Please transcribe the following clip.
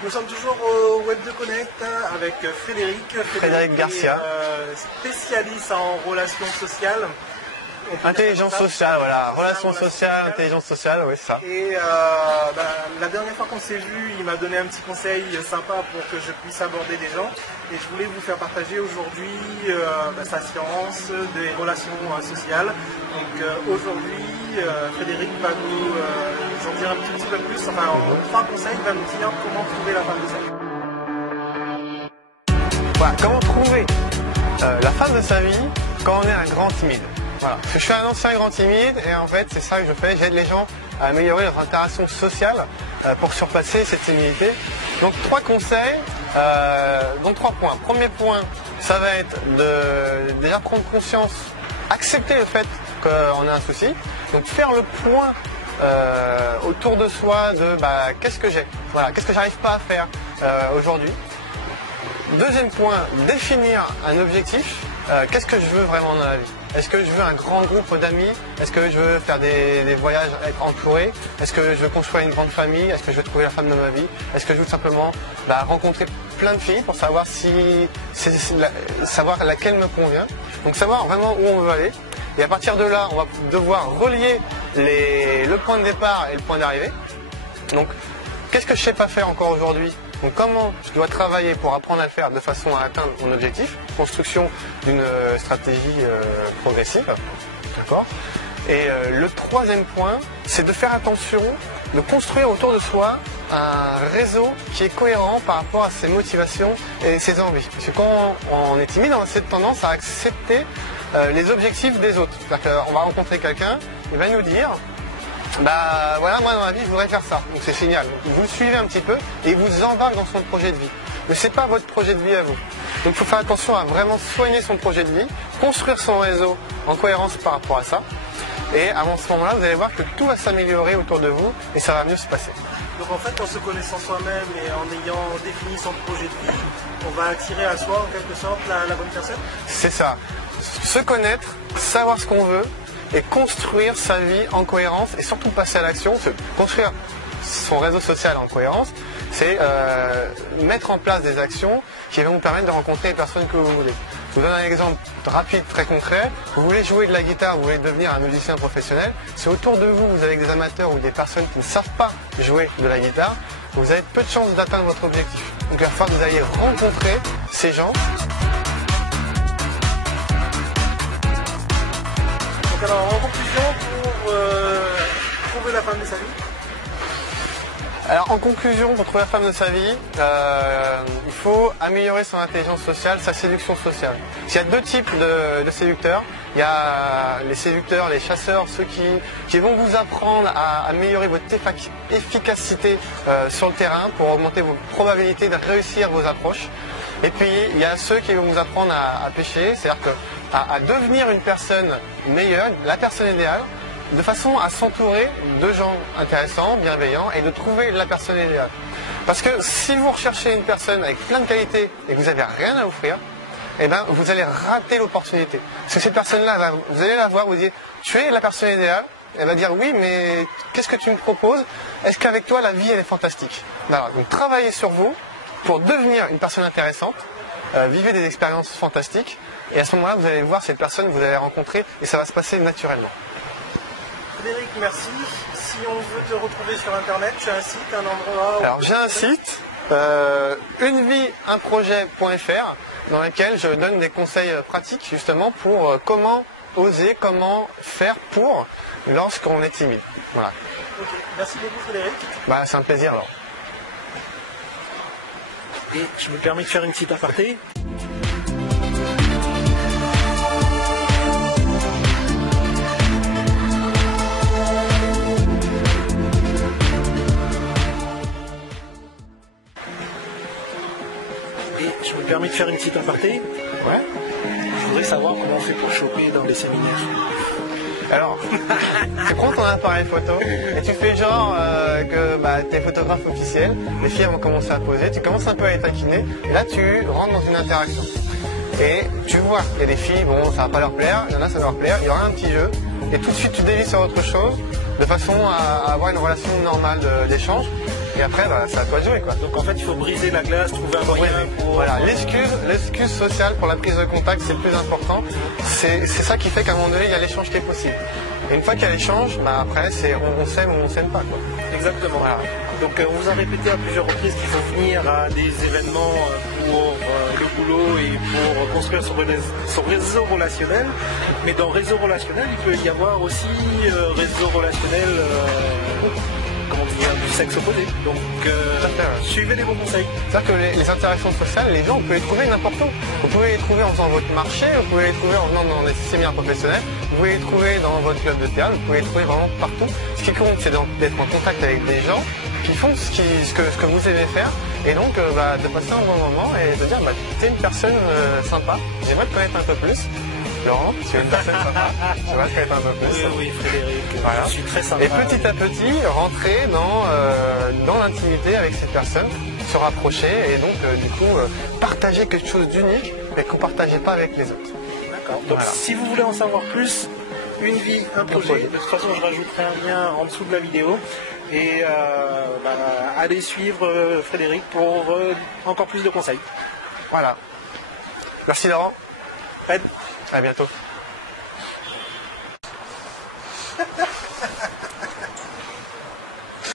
Nous sommes toujours au Web de Connect avec Frédéric. Frédéric Garcia. Spécialiste en relations sociales. Intelligence sociale, voilà. Relations sociales, intelligence sociale, oui, c'est ça. Et la dernière fois qu'on s'est vu, il m'a donné un petit conseil sympa pour que je puisse aborder des gens. Et je voulais vous faire partager aujourd'hui sa science des relations sociales. Donc aujourd'hui, Frédéric va nous en dire un petit peu plus. Enfin, en 3 conseils, il va nous dire comment trouver la femme de sa vie. Voilà, comment trouver la femme de sa vie quand on est un grand timide. Voilà. Parce que je suis un ancien grand timide et en fait c'est ça que je fais, j'aide les gens à améliorer leur interaction sociale pour surpasser cette timidité. Donc 3 conseils, donc 3 points. Premier point, ça va être de déjà prendre conscience, accepter le fait qu'on a un souci, donc faire le point autour de soi de qu'est-ce que j'ai, voilà, qu'est-ce que j'arrive pas à faire aujourd'hui. Deuxième point, définir un objectif, qu'est-ce que je veux vraiment dans la vie. Est-ce que je veux un grand groupe d'amis? Est-ce que je veux faire des voyages, être entouré? Est-ce que je veux construire une grande famille? Est-ce que je veux trouver la femme de ma vie? Est-ce que je veux tout simplement rencontrer plein de filles pour savoir savoir laquelle me convient? Donc savoir vraiment où on veut aller. Et à partir de là, on va devoir relier le point de départ et le point d'arrivée. Donc, qu'est-ce que je ne sais pas faire encore aujourd'hui? Donc comment je dois travailler pour apprendre à le faire de façon à atteindre mon objectif, construction d'une stratégie progressive, d'accord. Et le troisième point, c'est de faire attention, de construire autour de soi un réseau qui est cohérent par rapport à ses motivations et ses envies. Parce que quand on est timide, on a cette tendance à accepter les objectifs des autres. C'est-à-dire qu'on va rencontrer quelqu'un, il va nous dire voilà, moi dans ma vie je voudrais faire ça, donc c'est génial. Donc, vous le suivez un petit peu et il vous embarque dans son projet de vie. Mais c'est pas votre projet de vie à vous. Donc il faut faire attention à vraiment soigner son projet de vie, construire son réseau en cohérence par rapport à ça. Et à ce moment-là, vous allez voir que tout va s'améliorer autour de vous et ça va mieux se passer. Donc en fait, en se connaissant soi-même et en ayant défini son projet de vie, on va attirer à soi en quelque sorte la bonne personne? C'est ça. Se connaître, savoir ce qu'on veut, et construire sa vie en cohérence et surtout passer à l'action. Construire son réseau social en cohérence, c'est mettre en place des actions qui vont vous permettre de rencontrer les personnes que vous voulez. Je vous donne un exemple rapide, très concret. Vous voulez jouer de la guitare, vous voulez devenir un musicien professionnel. Si autour de vous, vous avez des amateurs ou des personnes qui ne savent pas jouer de la guitare, vous avez peu de chances d'atteindre votre objectif. Donc il va falloir que vous ayez rencontrer ces gens. Donc alors, en conclusion, pour trouver la femme de sa vie? Alors en conclusion, pour trouver la femme de sa vie, il faut améliorer son intelligence sociale, sa séduction sociale. Il y a 2 types de séducteurs. Il y a les séducteurs, les chasseurs, ceux qui vont vous apprendre à améliorer votre efficacité sur le terrain pour augmenter vos probabilités de réussir vos approches. Et puis il y a ceux qui vont vous apprendre à pêcher, c'est-à-dire à devenir une personne meilleure, la personne idéale, de façon à s'entourer de gens intéressants, bienveillants et de trouver la personne idéale. Parce que si vous recherchez une personne avec plein de qualités et que vous n'avez rien à offrir, vous allez rater l'opportunité. Parce que cette personne-là, vous allez la voir, vous dire « tu es la personne idéale ?» Elle va dire « oui, mais qu'est-ce que tu me proposes? Est-ce qu'avec toi, la vie, elle est fantastique ?» Voilà. Donc travaillez sur vous pour devenir une personne intéressante, vivez des expériences fantastiques et à ce moment-là, vous allez voir cette personne que vous allez rencontrer et ça va se passer naturellement. Frédéric, merci. Si on veut te retrouver sur Internet, tu as un site, un endroit... Alors j'ai un site, unevieunprojet.fr, dans lequel je donne des conseils pratiques justement pour comment oser, comment faire pour lorsqu'on est timide. Voilà. Ok, merci beaucoup Frédéric. C'est un plaisir alors. Et je me permets de faire une petite aparté. Ouais. Je voudrais savoir comment on fait pour choper dans les séminaires. Alors, tu prends ton appareil photo et tu fais genre que tu es photographe officiel, les filles vont commencer à poser, tu commences un peu à les taquiner et là tu rentres dans une interaction. Et tu vois, il y a des filles, bon ça va pas leur plaire, il y en a ça va leur plaire, il y aura un petit jeu et tout de suite tu dévies sur autre chose de façon à avoir une relation normale d'échange. Et après, bah, c'est à toi de jouer, quoi. Donc en fait, il faut briser la glace, trouver un moyen pour... Voilà, l'excuse sociale pour la prise de contact, c'est le plus important. C'est ça qui fait qu'à un moment donné, il y a l'échange qui est possible. Et une fois qu'il y a l'échange, bah, après, on s'aime ou on s'aime pas, quoi. Exactement. Voilà. Donc on vous a répété à plusieurs reprises qu'il faut venir à des événements pour le boulot et pour construire son réseau relationnel. Mais dans réseau relationnel, il peut y avoir aussi réseau relationnel comment dire, du sexe opposé. Donc suivez les bons conseils. C'est-à-dire que les interactions sociales, les gens, vous pouvez les trouver n'importe où. Vous pouvez les trouver en faisant votre marché, vous pouvez les trouver en venant dans des séminaires professionnels, vous pouvez les trouver dans votre club de théâtre, vous pouvez les trouver vraiment partout. Ce qui compte, c'est d'être en contact avec des gens qui font ce que vous aimez faire, et donc de passer un bon moment et de dire t'es une personne sympa, j'aimerais te connaître un peu plus. Laurent, tu es une personne sympa, j'aimerais te connaître un peu plus. Oui, Frédéric, voilà. Je suis très sympa. Et petit à petit, rentrer dans l'intimité avec cette personne, se rapprocher et donc du coup partager quelque chose d'unique, mais qu'on ne partageait pas avec les autres. D'accord. Donc si vous voulez en savoir plus, une vie, un projet. De toute façon, je rajouterai un lien en dessous de la vidéo. Et allez suivre Frédéric pour encore plus de conseils. Voilà. Merci Laurent. Fred. À bientôt.